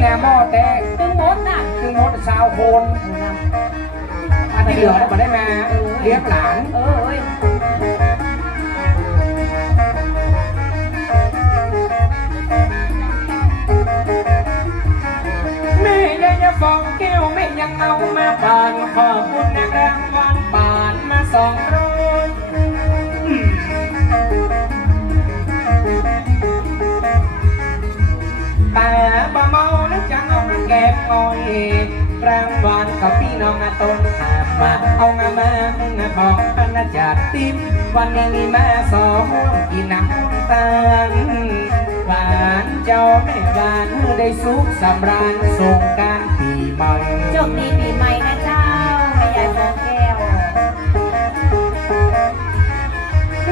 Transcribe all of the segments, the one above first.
แนมอแต่ตึงมดน่ะคือมดชาวโคนอันที่เหลือมาได้มาเลี้ยงหลานเออเอ้ยแม่ยังจะฟองแก้วแม่ยังเอามาบานขอบคุณนะรางวัลบานมาสองร้อย แกงอ้อยรางวัลกับพี่น้องอาต้นหามาเอางามามึงอะบอกพนาจัดติมวันนี้มีมาสองกินน้ำตาลหวานเจ้าแม่หวานได้สุขสำราญสงการปีใหม่โชคดีปีใหม่นะเจ้าแม่ยายฟองแก้ว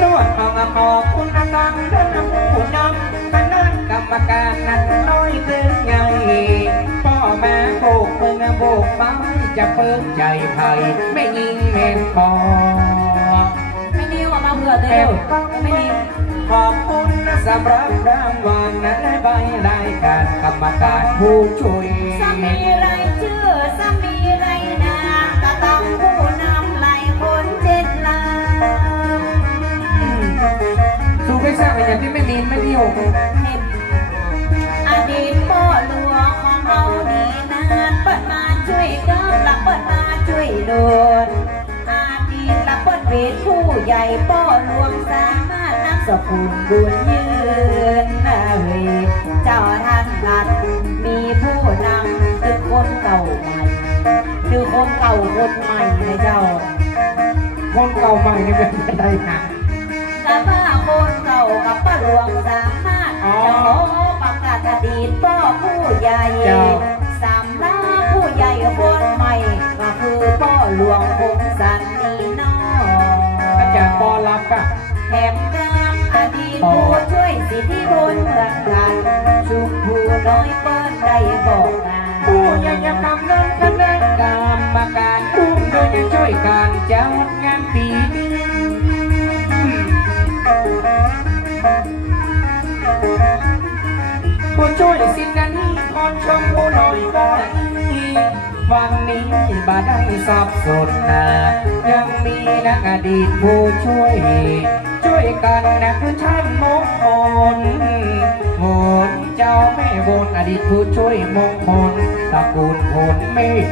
ลวดเอามาขอคุณอาตังเดินผู้นำคณะกรรมการนั้นน้อยตึงใหญ่ แม่โบกมือโบกไม้จะเพิ่มใจไผ่ไม่ยิงแม่นพอไม่นิ้วเอามาเผื่อเร็วไม่นิ้วขอบคุณสำหรับรางวัลและใบรายการกรรมการผู้ช่วยสามีไรชื่อสามีไรนาก็ต้องผู้นำไหลคนเจ็ดลาสู้ไม่ทราบอย่างที่ไม่มีไม่นิยมอดีตพ่อหลวงของเรา ช่วยก็หลักเปิดมาช่วยโดนอดีตหลักเปิดเป็นผู้ใหญ่พ่อหลวงสามารถนับสกุลบุญยืนเอ่ยเจ้าท่านรัฐมีผู้นำคือคนเก่าใหม่คือคนเก่าคนใหม่นะเจ้า คนเก่าใหม่นี่เป็นอะไรนะแต่ว่าคนเก่ากับป้าหลวงสามารถอ๋อจะขอประกาศอดีตพ่อผู้ใหญ่ แถมกามอดีตผู้ช่วยสิทธิพลเหมือนกันชุมผู้น้อยเปิ้นได้บอกมาผู้ยังยังทำเรื่องคณะกรรมการร่วมโดยยังช่วยการจัดงานปีนี้ผู้ช่วยสิทธิ์นั้นขอชมผู้น้อยได้วันนี้บาได้สับสนนะยังมีนักอดีตผู้ช่วย กันนะคือท่านมงคลโหนเจ้าแม่บนอดีตผู้ช่วยมงคลตระกูลผลเมฆ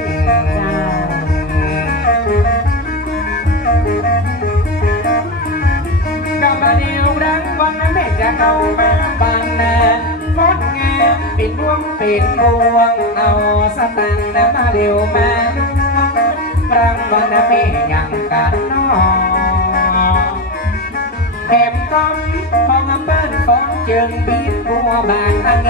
กำบาเดียวรังวันนั้นแม่จะเอามาบานนาฟดงามปิดดวงปิดดวงเอาสตังค์นะมาเร็วมาดูรางวัลนแม่ยังกันนอแถมกำพอง อำเปิ้ลฟ้องเจิงบีบบัวบานอัน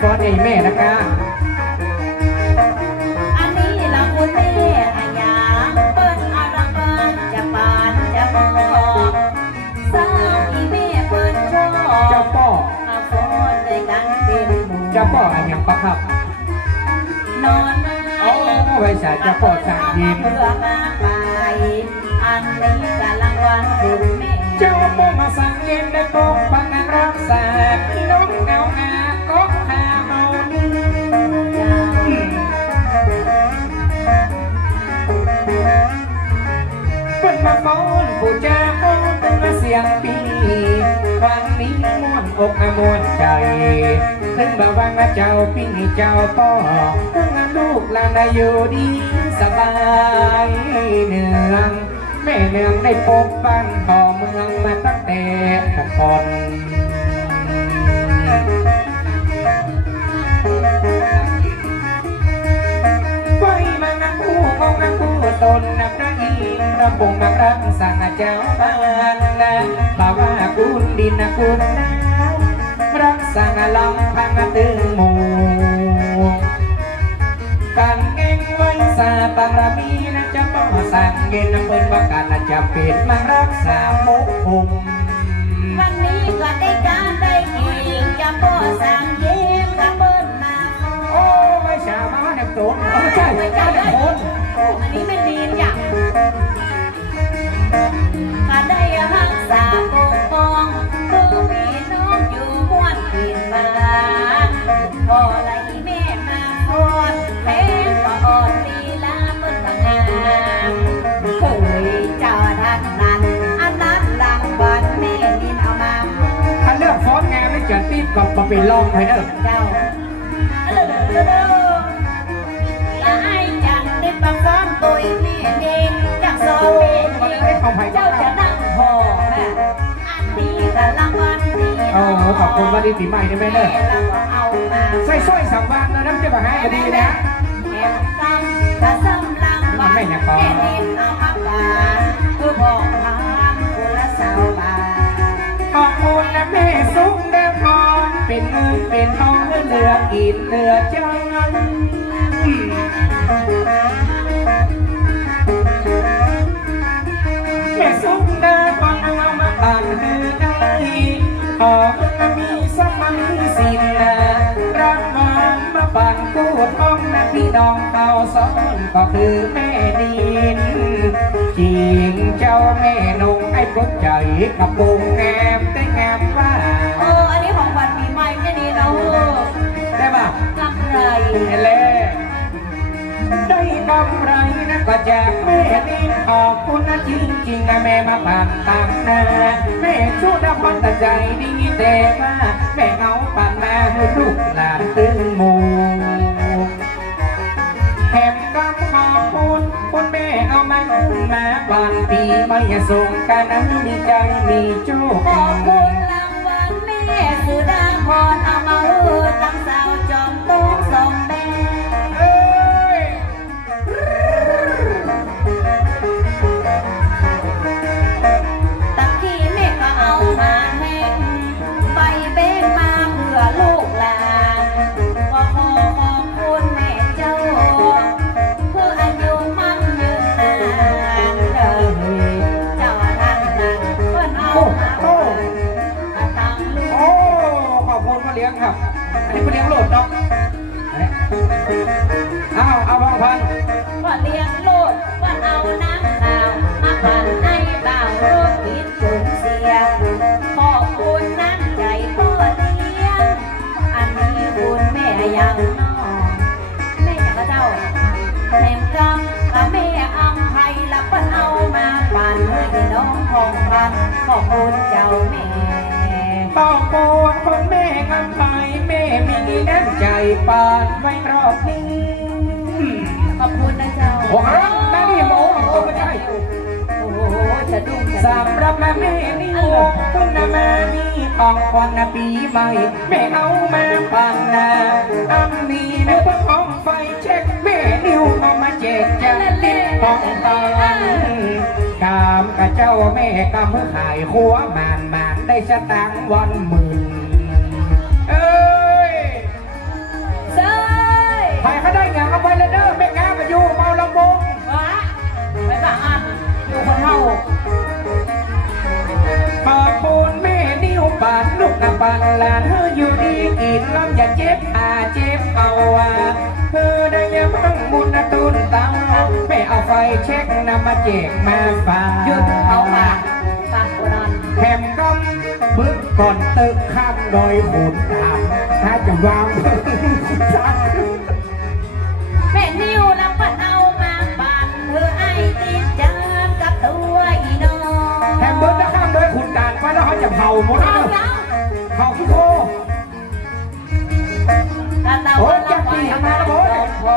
ฟอนไอ้แม่นะคะอันนี้ละคุณแม่อาญาเปิ้นอารังเปิ้นจะปานจะบอกสร้างอีแม่เปิ้นชอบเจ้าป่อมาฟ้อนด้วยกันเป็นหมู่เจ้าป่ออันยังประคับนอนโอ้ไว้สาเจ้าป่อสั่งยิ้มเพื่อมาไปอันนี้กะรางวัลคุณแม่เจ้าป่อมาสั่งเย็นได้ปกปักงานรักษาพี่น้องเงา มาฟ้อนผู้จ้าฟ้อนเป็นมาเสียงปีวันนี้ม่วนอกอม่วนใจถึงบ่าวางเจ้าพี่เจ้าป่อถึงลูกหลานได้อยู่ดีสบายเนืองแม่เนืองได้ปกปันพ่อเมืองมาตั้งแต่ก่อน ระบงมักรักสั่งเจ้าบ้านนะบ่าว่ากุนดินนะกุนน้ำรักสั่งลำพังตึงหมู่การเก่งไว้สาปารมีนะจะป้อสั่งเงินนะเปิ้นว่าการนะจะเป็ดมารักษาหมกหุมวันนี้ก็ได้การได้เก่งจะบ่สั่งเย็นกับเปิ้นมาขอโอ้ไม่ชามาเนี่ยโตนไม่ใช่ไม่ใช่คนอันนี้ไม่ดีนอย่าง งานไม่เกิดตีก็มาเป็นรองไปเด้อเจ้าเด้อเด้อเด้อละไอ้จังได้ปังซ้อนตัวแม่เด่นจากซอยแม่ก็เลยเด่ได้นของไผ่เจ้าจะนั่งพอแม่อันนี้ก็รางวัลดีโอ้โหขอบคุณวันดีปีใหม่นี่แม่เด้อเราก็เอามาสร้อยๆสามวันนะน้ำจะมาให้ก็ดีนะแอบตั้งกระซ้ำรางวัลไม่นะปอแม่เด่นเอามาบานคือบอกทางคนละสาวบาทขอบคุณนะแม่สุข เป็นเงินเป็นทองเหลือกินเหลือใจแม่สุขเดพรเอามาอ่านเธอได้ขอให้มีสักมีสินนะรักมามาปั่นกู้ท้องนะพี่น้องเขาสอนก็คือแม่ดินจริงเจ้าแม่นงไอ้กดใจกับวงแงแงมำไรเล่ได้กำไรนะก็จากแม่ดินขอบคุณนะจริงจริงนะแม่มาผ่านตามนาแม่ชุดพอแต่ใจดีแต่ว่าแม่เอาปันมาให้ลูกหลานตึงหมูแถมกำขอบคุณคุณแม่เอามานุ่มมาก่อนปีไม่ส่งกันนั้นมีใจมีโชคขอบคุณรางวัลแม่สุดา อบคุณมาเลี้ยงครับ อันนี้มาเลี้ยงโหลดเนาะเอาเอาบางพันว่าเลี้ยงโลูกว่าเอาน้ำขามาปั่นให้บ่าวโรคปิดจนเสียขอบคุณน้ำใจพ่อเลี้ยง อันนี้คุณแม่ยังน้องแม่อยากเจ้าแถมกำกับแม่อัมไพรับเปิ้นเอามาปั่นให้น้องของบันขอบคุณเจ้าแม่ ต้องโกนคนแม่งามไปแม่มีน้ำใจปานไว้รอบนี้ขอบคุณนะเจ้าโอ้โหแม่นี่โอ้โหไม่ใช่โอ้โหจะดุ้งสำหรับแม่แม่นี่โอ้คุณนะแม่นี่ของควันนะปีใหม่แม่เอามาปันนะอันนี้นะเพิ่งของไฟเช็คแม่นิ้วเอามาแจกจะติดของตันกามกับเจ้าแม่กำเพื่อขายขัวมานมาน ได้สตางค์วันหมื่นเอ้ยเซ้ยใครเขาได้เงาเอาไปเลยเด้อแม่งามมาอยู่เมาลำวงวะไปบ้านอยู่คนเท่าขอบคุณแม่นิ้วปานลูกนะปานหลานเธออยู่ดีกินล้ำอย่าเจ็บอาเจ็บเอาว่าเธอได้ยังพังมุนนะตุนเตาแม่เอาไฟเช็คนำมาแจกมาฝากหยุดเขามาฝากกูนอนแถม ก็บึกก่อนเตึกข้ามโดยขุนตามถ้าจะวางเพิ่งจัดแม่นิ้วรับปัดเอามาปั่นเธอไอติดจานกับตัวอีน้องแถมบึกจะข้ามโดยขุนตามไปแล้วเขาจะเผาหมดเลยยังเผาขี้โคกระตายนจัละบวัปีนทำมแล้วโว้